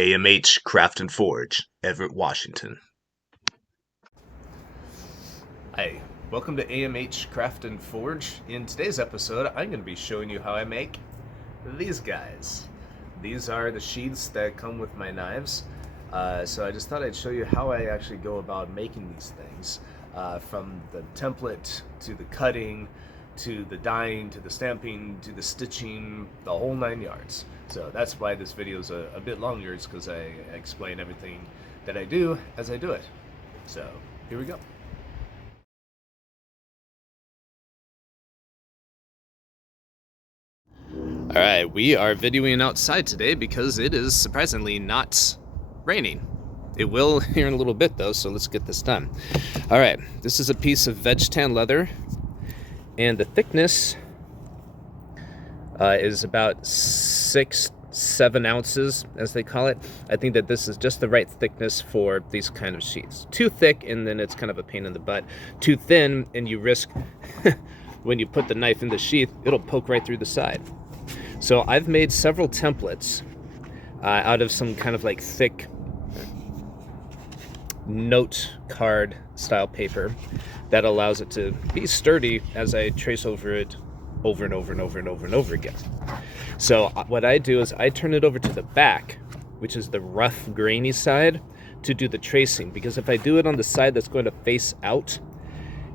AMH Craft and Forge, Everett, Washington. Hi, welcome to AMH Craft and Forge. In today's episode, I'm going to be showing you how I make these guys. These are the sheaths that come with my knives. So I just thought I'd show you how I actually go about making these things. From the template, to the cutting, to the dyeing, to the stamping, to the stitching, the whole 9 yards. So that's why this video is a bit longer, is because I explain everything that I do as I do it. So here we go. Alright, we are videoing outside today because it is surprisingly not raining. It will here in a little bit though, so let's get this done. Alright, this is a piece of veg tan leather, and the thickness is about 6-7 ounces, as they call it. I think that this is just the right thickness for these kind of sheaths. Too thick and then it's kind of a pain in the butt. Too thin and you risk when you put the knife in the sheath, it'll poke right through the side. So I've made several templates out of some kind of like thick note card style paper that allows it to be sturdy as I trace over it over and over and over and over and over again. So what I do is I turn it over to the back, which is the rough grainy side, to do the tracing, because if I do it on the side that's going to face out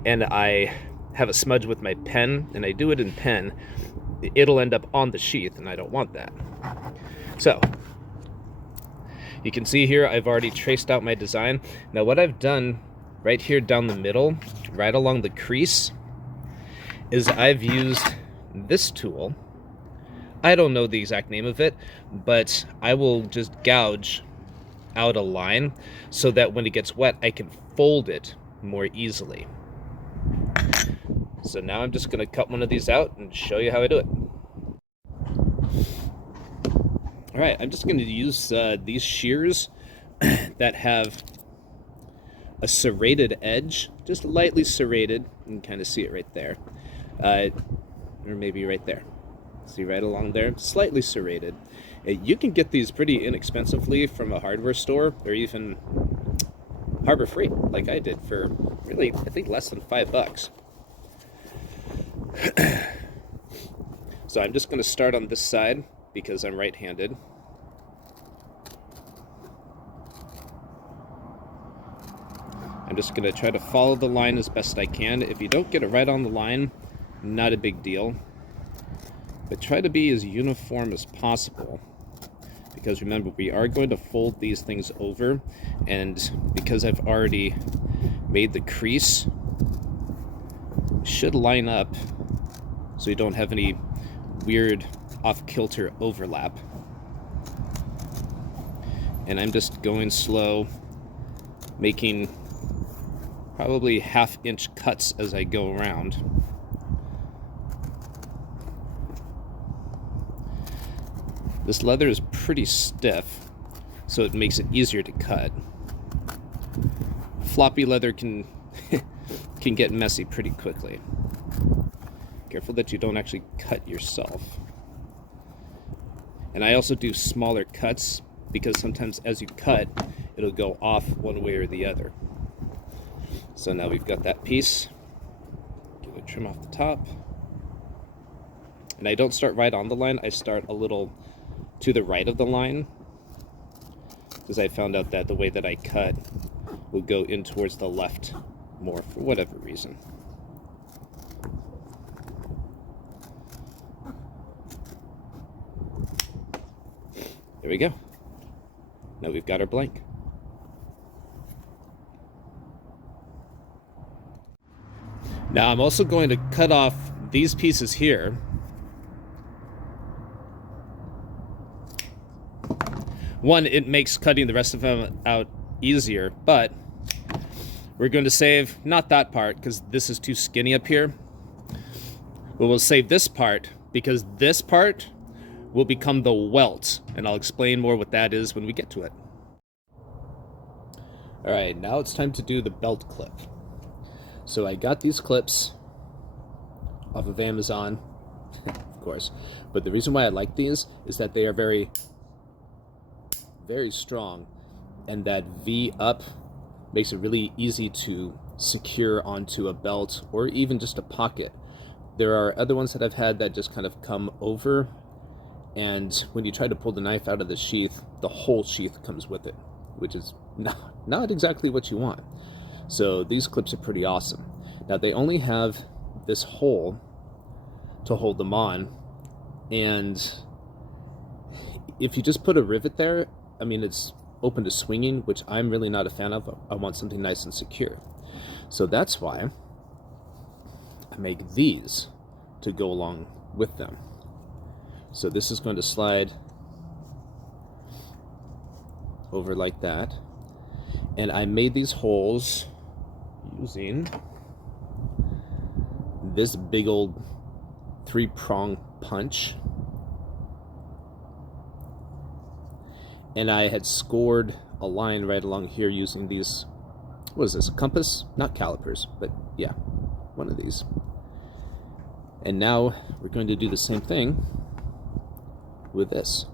and I have a smudge with my pen and I do it in pen, it'll end up on the sheath and I don't want that. So you can see here I've already traced out my design. Now what I've done right here down the middle, right along the crease, is I've used this tool. I don't know the exact name of it, but I will just gouge out a line so that when it gets wet, I can fold it more easily. So now I'm just going to cut one of these out and show you how I do it. All right, I'm just going to use these shears that have a serrated edge, just lightly serrated. You can kind of see it right there. Or maybe right there. See right along there? Slightly serrated. You can get these pretty inexpensively from a hardware store or even Harbor Freight, like I did, for really, I think, less than $5. So I'm just going to start on this side because I'm right-handed. I'm just going to try to follow the line as best I can. If you don't get it right on the line, not a big deal. But try to be as uniform as possible. Because remember, we are going to fold these things over. And because I've already made the crease, it should line up so you don't have any weird off-kilter overlap. And I'm just going slow, making probably half-inch cuts as I go around. This leather is pretty stiff, so it makes it easier to cut. Floppy leather can can get messy pretty quickly. Careful that you don't actually cut yourself. And I also do smaller cuts because sometimes as you cut, it'll go off one way or the other. So now we've got that piece. Give it a trim off the top. And I don't start right on the line, I start a little to the right of the line, because I found out that the way that I cut will go in towards the left more for whatever reason. There we go. Now we've got our blank. Now I'm also going to cut off these pieces here. One, it makes cutting the rest of them out easier, but we're going to save not that part because this is too skinny up here. But we'll save this part because this part will become the welt, and I'll explain more what that is when we get to it. All right, now it's time to do the belt clip. So I got these clips off of Amazon, of course, but the reason why I like these is that they are very very strong, and that V up makes it really easy to secure onto a belt or even just a pocket. There are other ones that I've had that just kind of come over, and when you try to pull the knife out of the sheath, the whole sheath comes with it, which is not exactly what you want. So these clips are pretty awesome. Now they only have this hole to hold them on, and if you just put a rivet there, I mean, it's open to swinging, which I'm really not a fan of. I want something nice and secure. So that's why I make these to go along with them. So this is going to slide over like that. And I made these holes using this big old 3-prong punch. And I had scored a line right along here using these, what is this, compass? Not calipers, but yeah, one of these. And now we're going to do the same thing with this.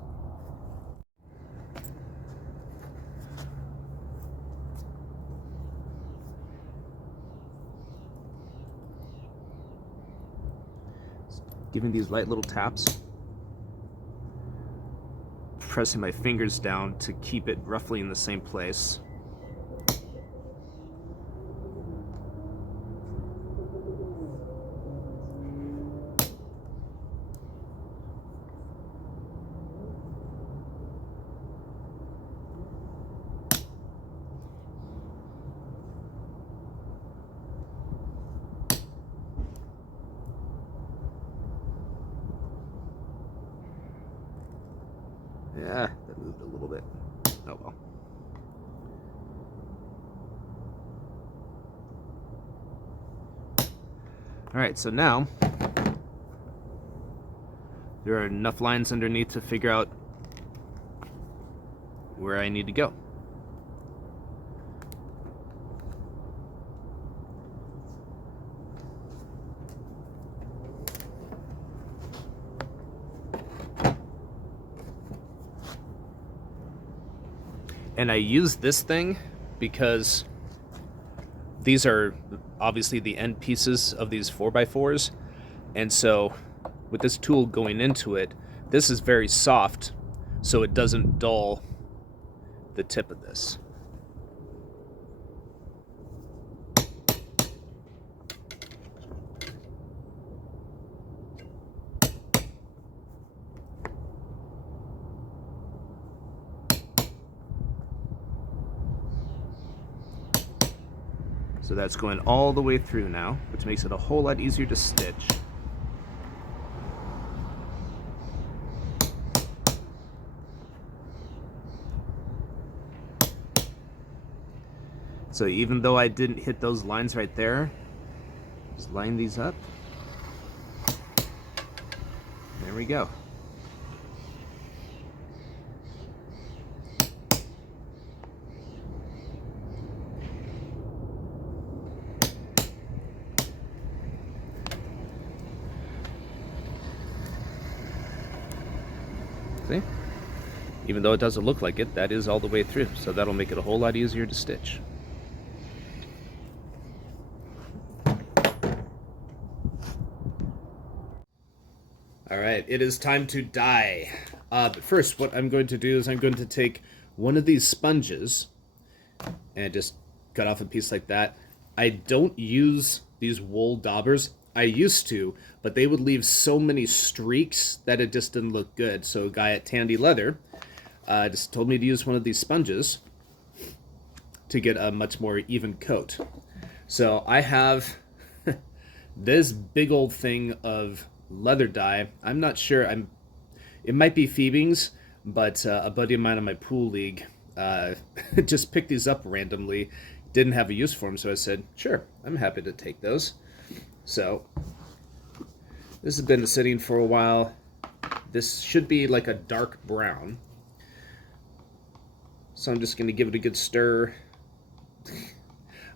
Giving these light little taps, pressing my fingers down to keep it roughly in the same place. Yeah, that moved a little bit. Oh well. Alright, so now there are enough lines underneath to figure out where I need to go. And I use this thing because these are obviously the end pieces of these 4x4s. And so with this tool going into it, this is very soft, so it doesn't dull the tip of this. So that's going all the way through now, which makes it a whole lot easier to stitch. So even though I didn't hit those lines right there, just line these up. There we go. See? Even though it doesn't look like it, that is all the way through, so that'll make it a whole lot easier to stitch. Alright, it is time to dye. But first, what I'm going to do is I'm going to take one of these sponges and just cut off a piece like that. I don't use these wool daubers. I used to, but they would leave so many streaks that it just didn't look good. So a guy at Tandy Leather just told me to use one of these sponges to get a much more even coat. So I have this big old thing of leather dye. I'm not sure. It might be Phoebing's, but a buddy of mine in my pool league just picked these up randomly. Didn't have a use for them, so I said, sure, I'm happy to take those. So this has been sitting for a while. This should be like a dark brown. So I'm just going to give it a good stir.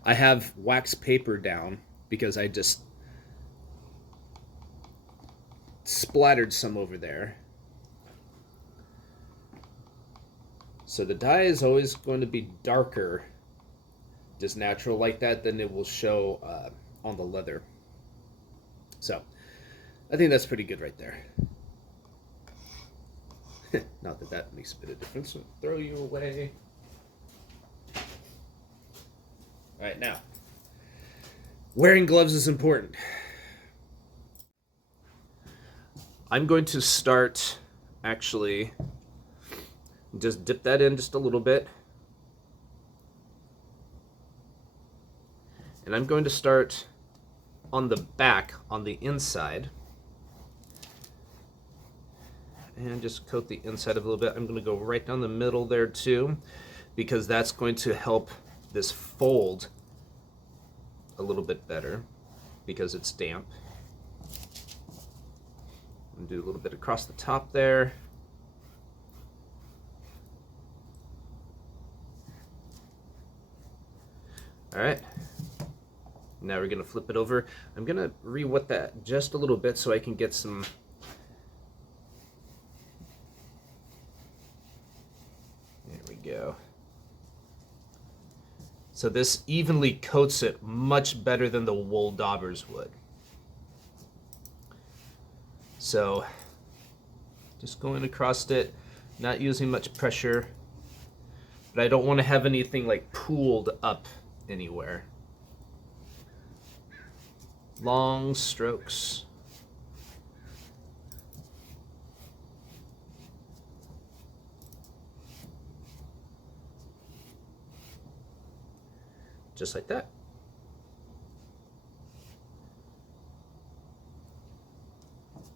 I have wax paper down because I just splattered some over there. So the dye is always going to be darker, just natural like that, than it will show on the leather. So I think that's pretty good right there. Not that that makes a bit of difference. So throw you away. All right, now, wearing gloves is important. I'm going to start, actually, just dip that in just a little bit. And I'm going to start on the back, on the inside. And just coat the inside a little bit. I'm going to go right down the middle there too, because that's going to help this fold a little bit better because it's damp. And do a little bit across the top there. All right. Now we're going to flip it over. I'm going to re-wet that just a little bit so I can get some. There we go. So this evenly coats it much better than the wool daubers would. So just going across it, not using much pressure, but I don't want to have anything like pooled up anywhere. Long strokes. Just like that.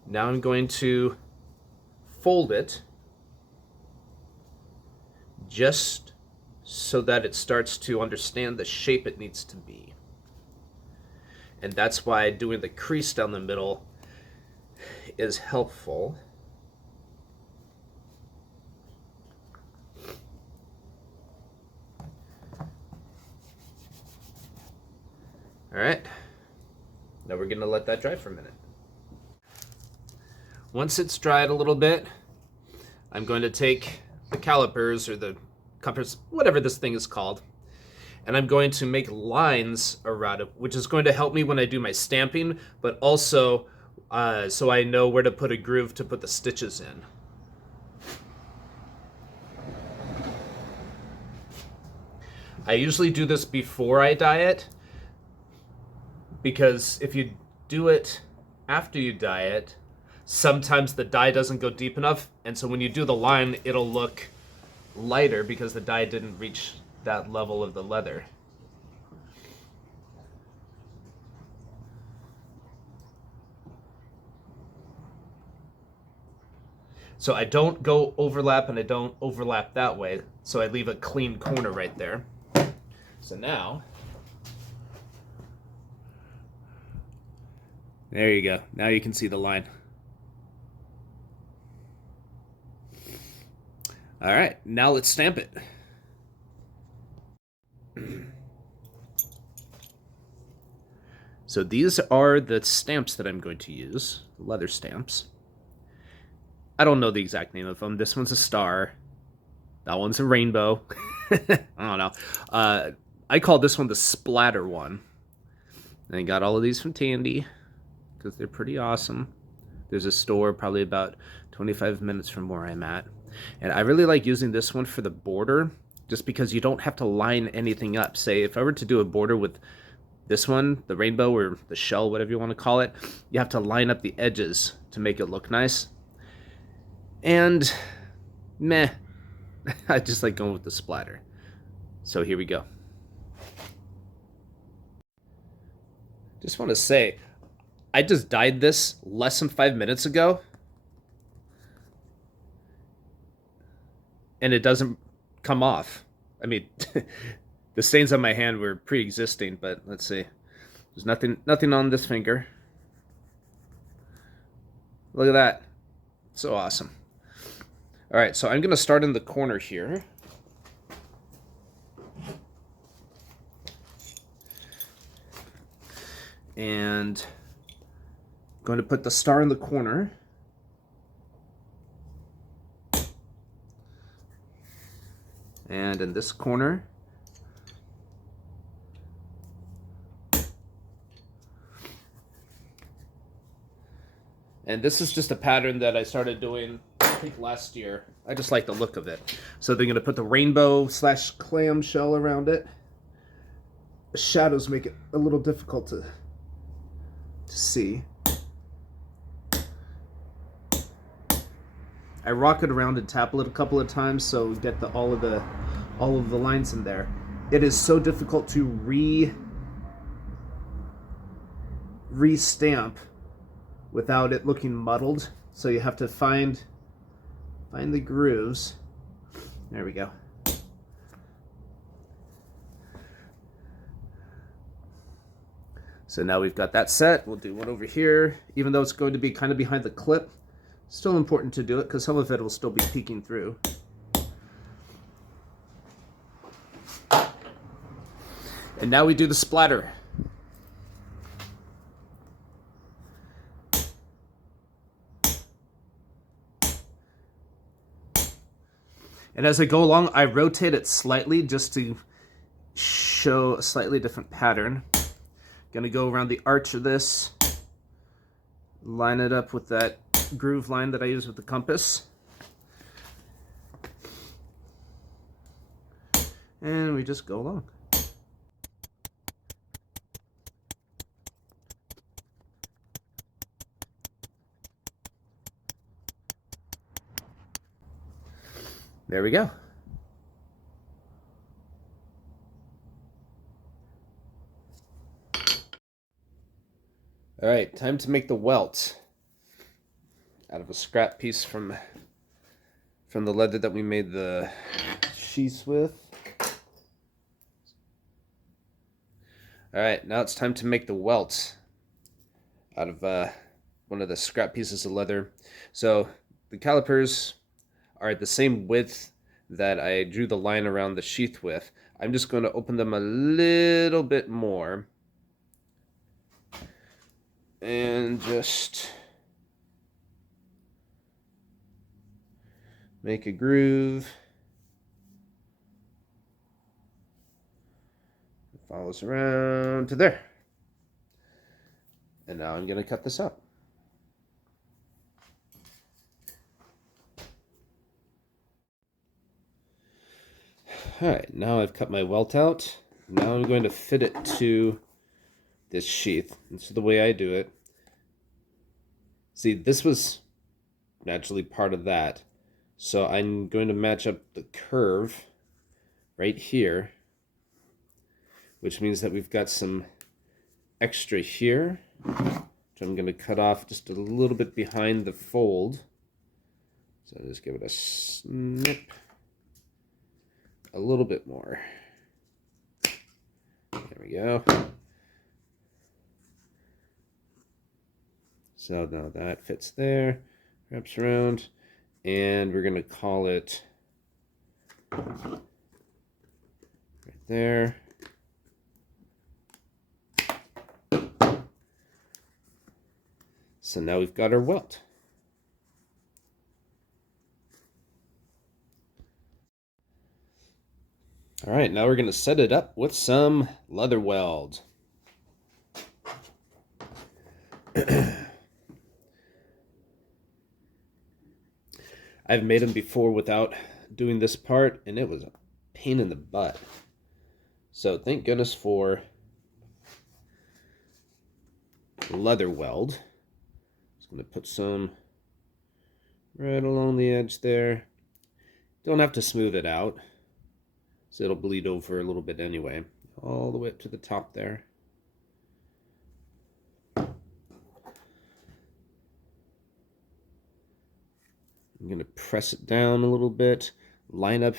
Now I'm going to fold it just so that it starts to understand the shape it needs to be. And that's why doing the crease down the middle is helpful. All right, now we're gonna let that dry for a minute. Once it's dried a little bit, I'm going to take the calipers or the compass, whatever this thing is called, and I'm going to make lines around it, which is going to help me when I do my stamping, but also so I know where to put a groove to put the stitches in. I usually do this before I dye it, because if you do it after you dye it, sometimes the dye doesn't go deep enough, and so when you do the line, it'll look lighter because the dye didn't reach that level of the leather. So I don't go overlap and I don't overlap that way, so I leave a clean corner right there. So now, there you go. Now you can see the line. All right, now let's stamp it. So these are the stamps that I'm going to use, leather stamps. I don't know the exact name of them. This one's a star. That one's a rainbow. I don't know. I call this one the splatter one. And I got all of these from Tandy because they're pretty awesome. There's a store probably about 25 minutes from where I'm at. And I really like using this one for the border just because you don't have to line anything up. Say, if I were to do a border with this one, the rainbow or the shell, whatever you want to call it, you have to line up the edges to make it look nice. And meh, I just like going with the splatter. So here we go. Just want to say, I just dyed this less than 5 minutes ago. And it doesn't come off. I mean, the stains on my hand were pre-existing, but let's see. There's nothing on this finger. Look at that. So awesome. All right, so I'm going to start in the corner here. And I'm going to put the star in the corner. And in this corner, and this is just a pattern that I started doing, I think, last year. I just like the look of it. So they're going to put the rainbow / clam shell around it. The shadows make it a little difficult to see. I rock it around and tap it a couple of times so we get all of the lines in there. It is so difficult to re-stamp without it looking muddled. So you have to find the grooves. There we go. So now we've got that set. We'll do one over here. Even though it's going to be kind of behind the clip, still important to do it because some of it will still be peeking through. And now we do the splatter. And as I go along, I rotate it slightly just to show a slightly different pattern. Gonna go around the arch of this, line it up with that groove line that I use with the compass. And we just go along. There we go. All right, time to make the welt out of a scrap piece from the leather that we made the sheaths with. All right, now it's time to make the welt out of one of the scrap pieces of leather. So the calipers are the same width that I drew the line around the sheath with. I'm just going to open them a little bit more and just make a groove. It follows around to there. And now I'm going to cut this up. Alright, now I've cut my welt out. Now I'm going to fit it to this sheath. This is the way I do it. See, this was naturally part of that. So I'm going to match up the curve right here, which means that we've got some extra here, which I'm going to cut off just a little bit behind the fold. So I'll just give it a snip. A little bit more. There we go. So now that fits there, wraps around, and we're going to call it right there. So now we've got our welt. All right, now we're going to set it up with some leather weld. I've made them before without doing this part, and it was a pain in the butt. So thank goodness for leather weld. Just going to put some right along the edge there. Don't have to smooth it out, so it'll bleed over a little bit anyway. All the way up to the top there. I'm going to press it down a little bit, line up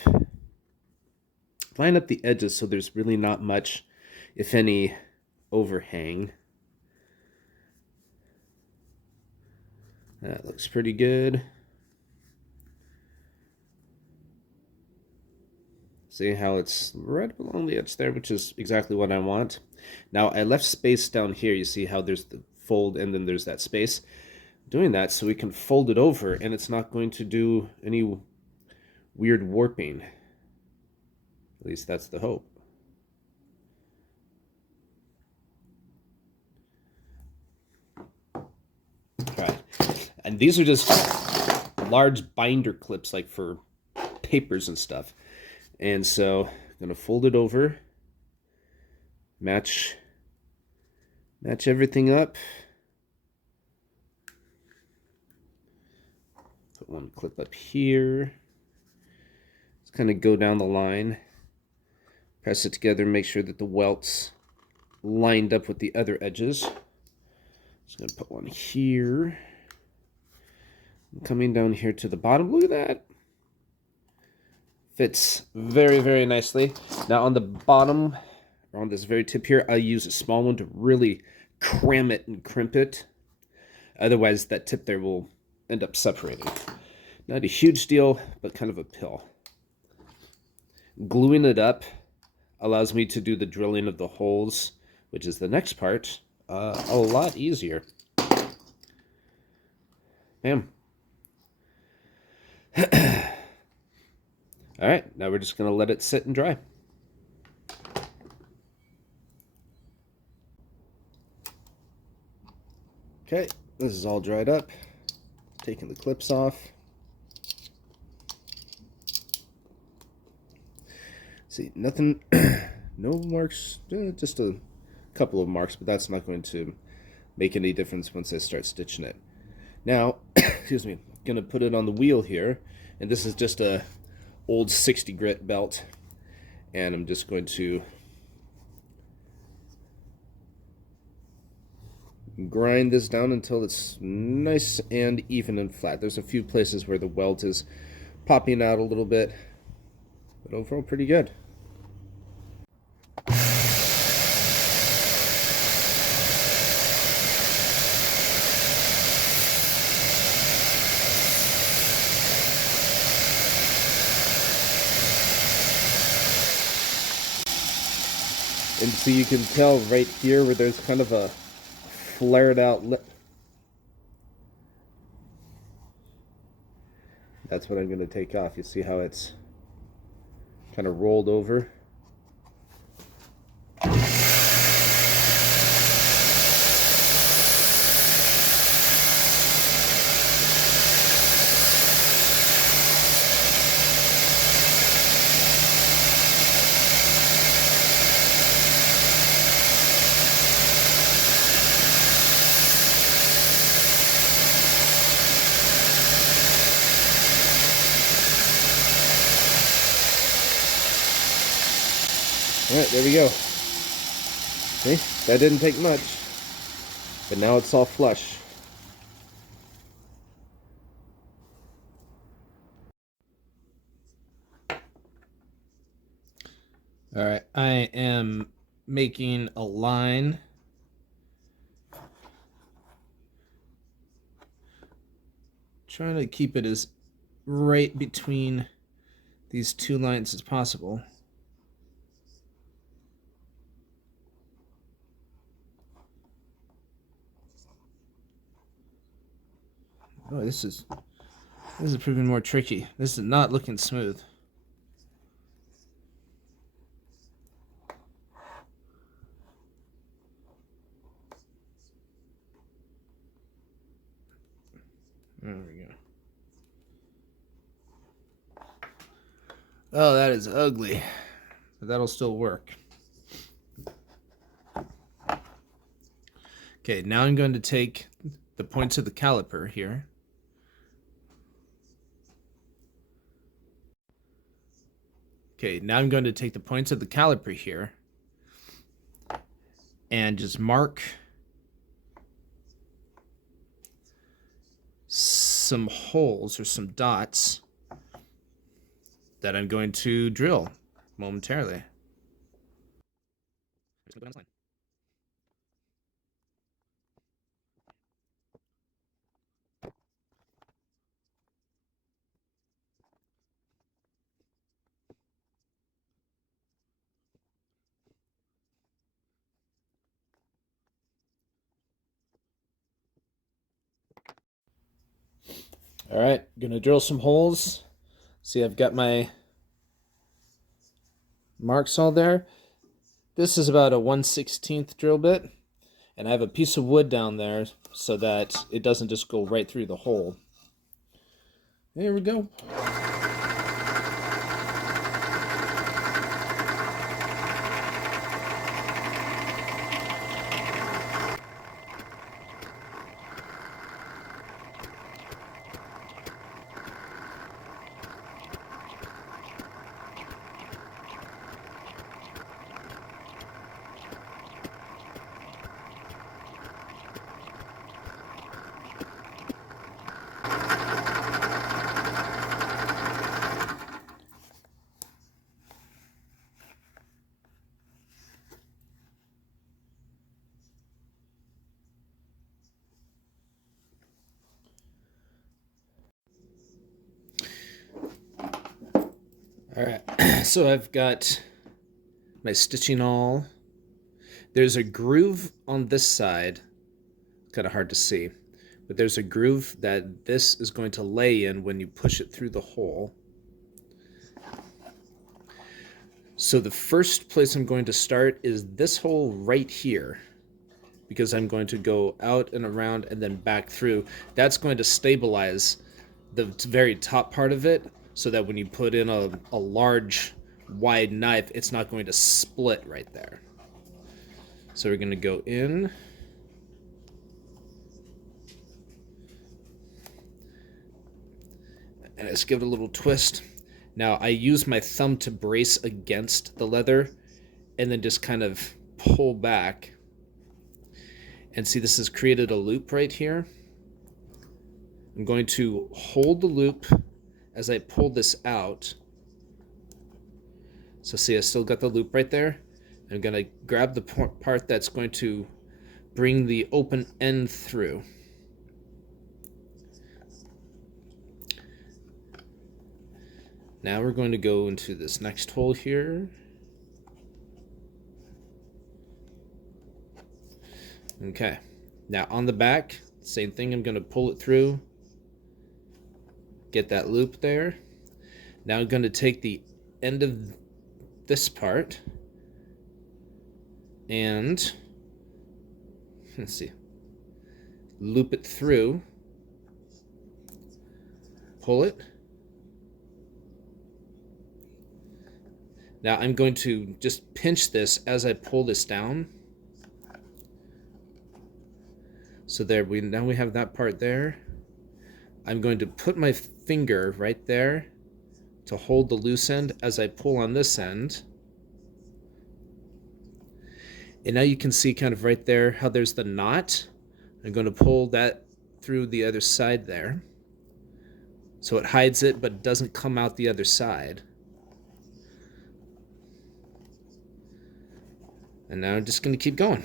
the edges so there's really not much, if any, overhang. That looks pretty good. See how it's right along the edge there, which is exactly what I want. Now I left space down here. You see how there's the fold and then there's that space. Doing that so we can fold it over and it's not going to do any weird warping. At least that's the hope. All right. And these are just large binder clips, like for papers and stuff. And so I'm gonna fold it over, match everything up. Put one clip up here. Just kind of go down the line, press it together, make sure that the welt's lined up with the other edges. Just gonna put one here. Coming down here to the bottom, look at that. Fits very, very nicely. Now on the bottom, or on this very tip here, I use a small one to really cram it and crimp it. Otherwise, that tip there will end up separating. Not a huge deal, but kind of a pill. Gluing it up allows me to do the drilling of the holes, which is the next part, a lot easier. Bam. All right, now we're just going to let it sit and dry. Okay, this is all dried up. Taking the clips off. See, nothing, no marks, just a couple of marks, but that's not going to make any difference once I start stitching it. Now, excuse me, I'm going to put it on the wheel here, and this is just a old 60 grit belt, and I'm just going to grind this down until it's nice and even and flat. There's a few places where the welt is popping out a little bit, but overall pretty good. And so you can tell right here where there's kind of a flared out lip. That's what I'm going to take off. You see how it's kind of rolled over? Alright, there we go. See, that didn't take much, but now it's all flush. Alright, I am making a line. Trying to keep it as right between these two lines as possible. Oh, this is proving more tricky. This is not looking smooth. There we go. Oh, that is ugly, but that'll still work. Okay, now I'm going to take the points of the caliper here. Okay, now I'm going to take the points of the caliper here and just mark some holes or some dots that I'm going to drill momentarily. All right, gonna drill some holes. See, I've got my marks all there. This is about a 1/16 drill bit, and I have a piece of wood down there so that it doesn't just go right through the hole. There we go. All right, so I've got my stitching awl. There's a groove on this side, kind of hard to see, but there's a groove that this is going to lay in when you push it through the hole. So the first place I'm going to start is this hole right here, because I'm going to go out and around and then back through. That's going to stabilize the very top part of it, so that when you put in a large wide knife, it's not going to split right there. So we're going to go in, and just give it a little twist. Now I use my thumb to brace against the leather and then just kind of pull back, and see this has created a loop right here. I'm going to hold the loop as I pull this out. So see, I still got the loop right there. I'm going to grab the part that's going to bring the open end through. Now we're going to go into this next hole here. Okay, now on the back, same thing, I'm going to pull it through, get that loop there. Now I'm going to take the end of this part and, let's see, loop it through, pull it. Now I'm going to just pinch this as I pull this down. So there, now we have that part there. I'm going to put my finger right there to hold the loose end as I pull on this end. And now you can see kind of right there how there's the knot. I'm going to pull that through the other side there, so it hides it but doesn't come out the other side. And now I'm just going to keep going.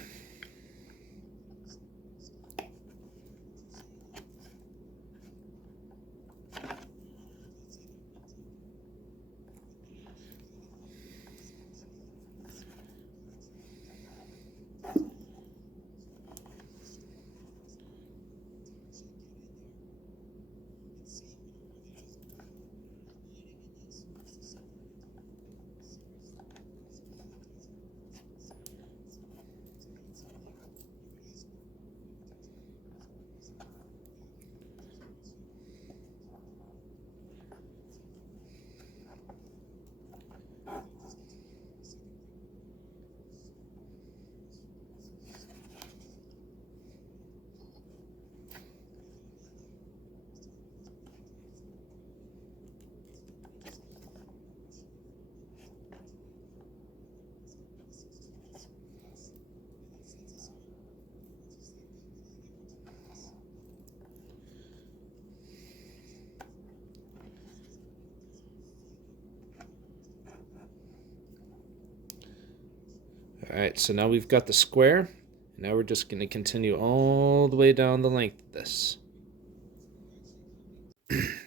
All right, so now we've got the square. Now we're just going to continue all the way down the length of this.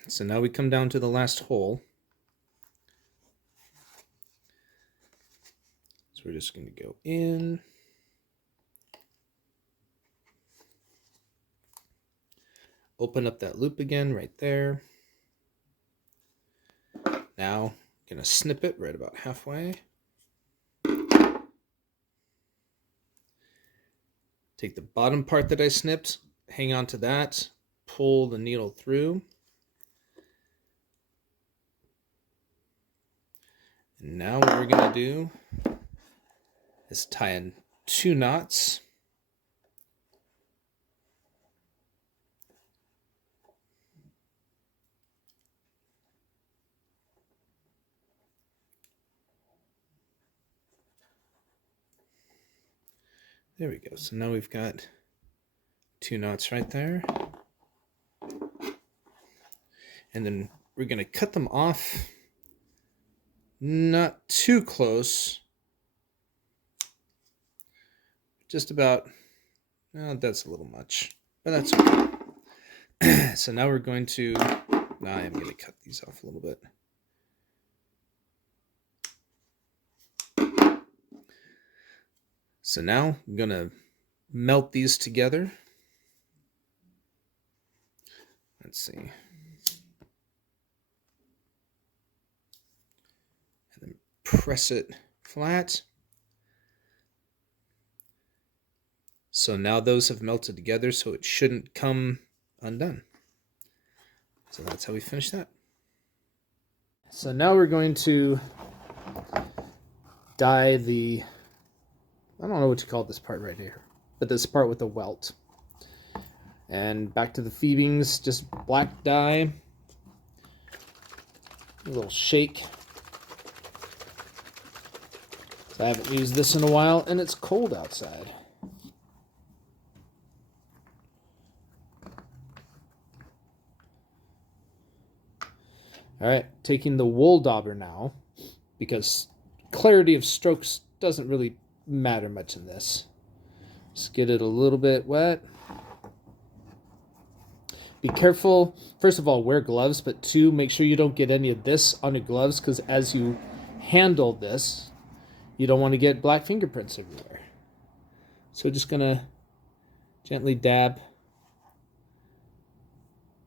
So now we come down to the last hole. So we're just going to go in. Open up that loop again right there. Now I'm going to snip it right about halfway. Take the bottom part that I snipped, hang on to that, pull the needle through. And now what we're going to do is tie in 2 knots. There we go. So now we've got 2 knots right there. And then we're going to cut them off, not too close. Just about, well, that's a little much, but that's okay. So now we're going to, now I am going to cut these off a little bit. So now I'm going to melt these together. Let's see. And then press it flat. So now those have melted together, so it shouldn't come undone. So that's how we finish that. So now we're going to dye the, I don't know what to call this part right here, but this part with the welt. And back to the phoebings, just black dye, a little shake. So I haven't used this in a while, and it's cold outside. All right, taking the wool dauber now, because clarity of strokes doesn't really matter much in this. Just get it a little bit wet. Be careful, first of all, wear gloves, but 2, make sure you don't get any of this on your gloves, because as you handle this, you don't want to get black fingerprints everywhere. So just gonna gently dab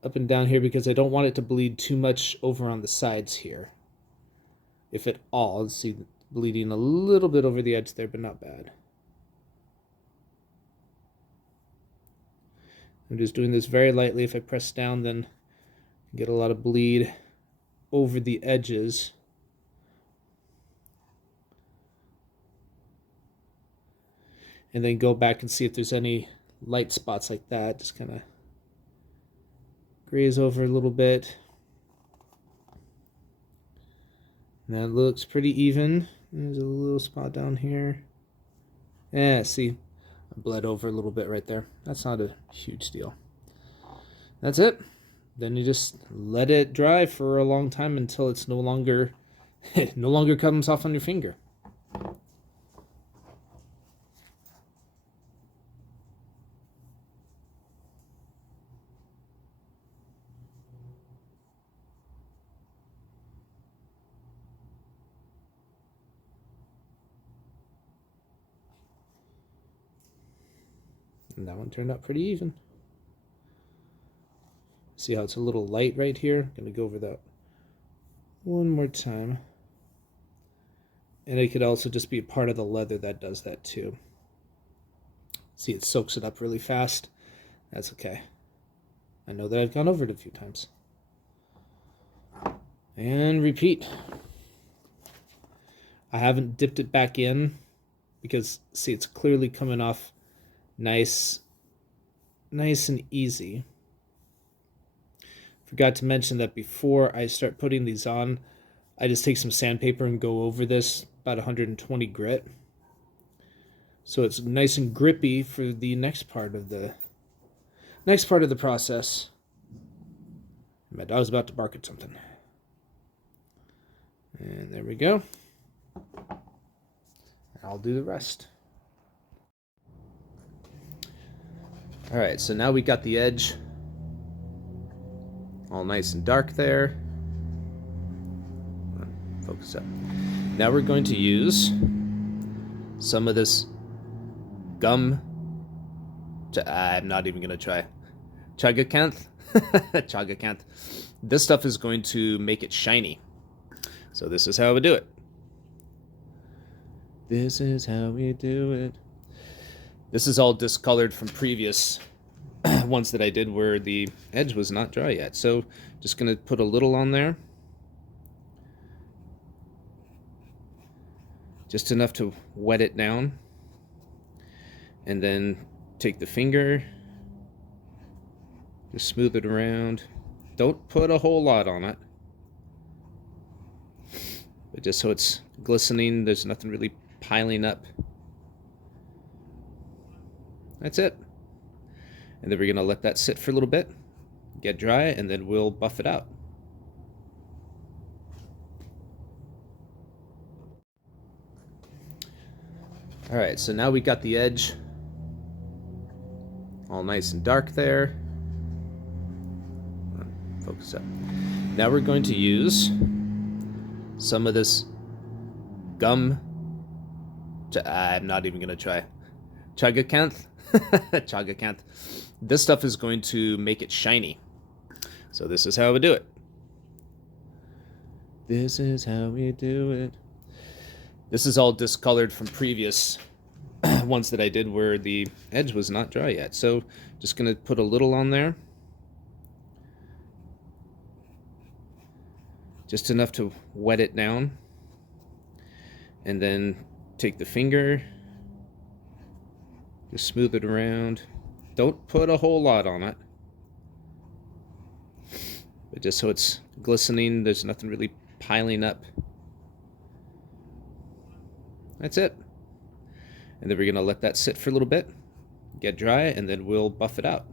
up and down here, because I don't want it to bleed too much over on the sides here. If at all, let's see, bleeding a little bit over the edge there, but not bad. I'm just doing this very lightly. If I press down, then I get a lot of bleed over the edges. And then go back and see if there's any light spots like that. Just kind of graze over a little bit. And that looks pretty even. There's a little spot down here. Yeah, see, I bled over a little bit right there. That's not a huge deal. That's it. Then you just let it dry for a long time until it's no longer comes off on your finger. And that one turned out pretty even. See how it's a little light right here? I'm going to go over that one more time. And it could also just be a part of the leather that does that too. See, it soaks it up really fast. That's okay. I know that I've gone over it a few times. And repeat. I haven't dipped it back in because, see, it's clearly coming off nice and easy. Forgot to mention that before I start putting these on, I just take some sandpaper and go over this, about 120 grit. So it's nice and grippy for the next part of the process. My dog's about to bark at something. And there we go. I'll do the rest. All right, so now we got the edge all nice and dark there. Focus up. Now we're going to use some of this gum. I'm not even going to try. Chagacanth. Chagacanth. This stuff is going to make it shiny. So this is how we do it. This is how we do it. This is all discolored from previous ones that I did where the edge was not dry yet. So just going to put a little on there. Just enough to wet it down. And then take the finger, just smooth it around. Don't put a whole lot on it, but just so it's glistening, there's nothing really piling up. That's it. And then we're gonna let that sit for a little bit, get dry, and then we'll buff it out. All right, so now we got the edge all nice and dark there. Focus up. Now we're going to use some of this gum. I'm not even gonna try. Chagacanth. Chagacanth. This stuff is going to make it shiny. So this is how we do it. This is how we do it. This is all discolored from previous ones that I did where the edge was not dry yet. So just gonna put a little on there. Just enough to wet it down. And then take the finger, just smooth it around. Don't put a whole lot on it, but just so it's glistening, there's nothing really piling up. That's it. And then we're gonna let that sit for a little bit, get dry, and then we'll buff it out.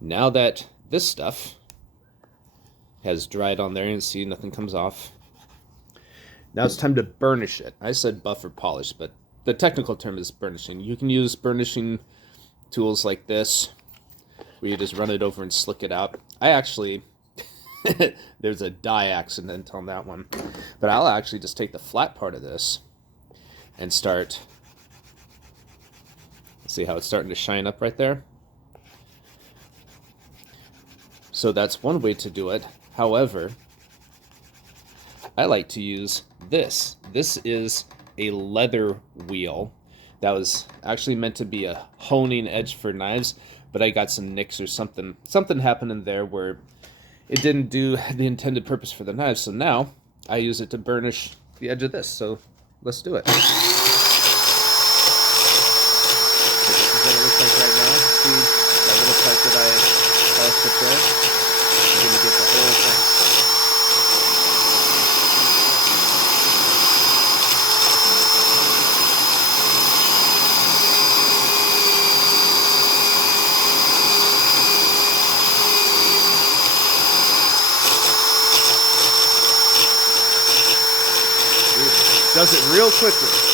Now that this stuff has dried on there, and see nothing comes off, now it's time to burnish it. I said buff or polish, but the technical term is burnishing. You can use burnishing tools like this, where you just run it over and slick it out. I actually, there's a dye accident on that one, but I'll actually just take the flat part of this and start, see how it's starting to shine up right there? So that's one way to do it. However, I like to use this. This is a leather wheel that was actually meant to be a honing edge for knives, but I got some nicks or something happened in there where it didn't do the intended purpose for the knife. So now I use it to burnish the edge of this. So let's do it. So this is what it looks like right now. See that little part that I polished up there? I'm gonna get the whole thing. Does it real quickly.